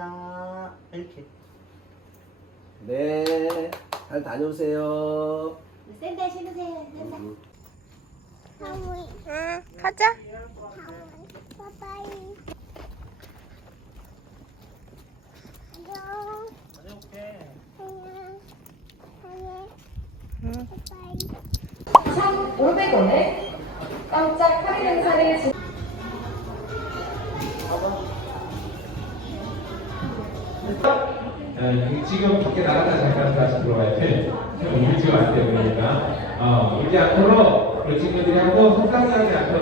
아 이렇게 네, 잘 다녀오세요. 샌들 신으세요. 샌들. 음. 하모이 응, 가자. 하모이 빠빠이 안녕 다녀올게 안녕 안녕 응. 빠빠이 1,500원에 깜짝 할인 행사를 진- 어, 지금 밖에 나갔다 잠깐 다시 돼. 지금 우리 지금 안 때문이니까. 어, 울지 않도록 우리 친구들이 하고 속상해하지 않도록